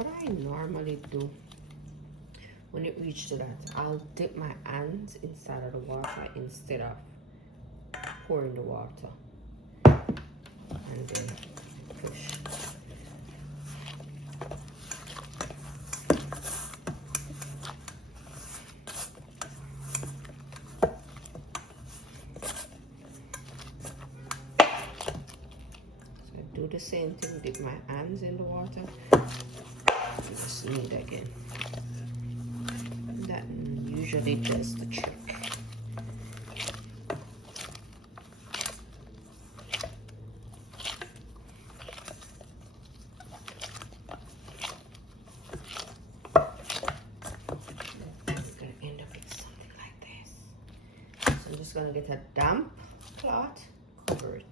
what I normally do when it reaches to that, I'll dip my hands inside of the water instead of pouring the water, and then push. So I do the same thing, dip my hands in the water, just knead again. That usually does the trick. Just gonna get a damp cloth, cover it.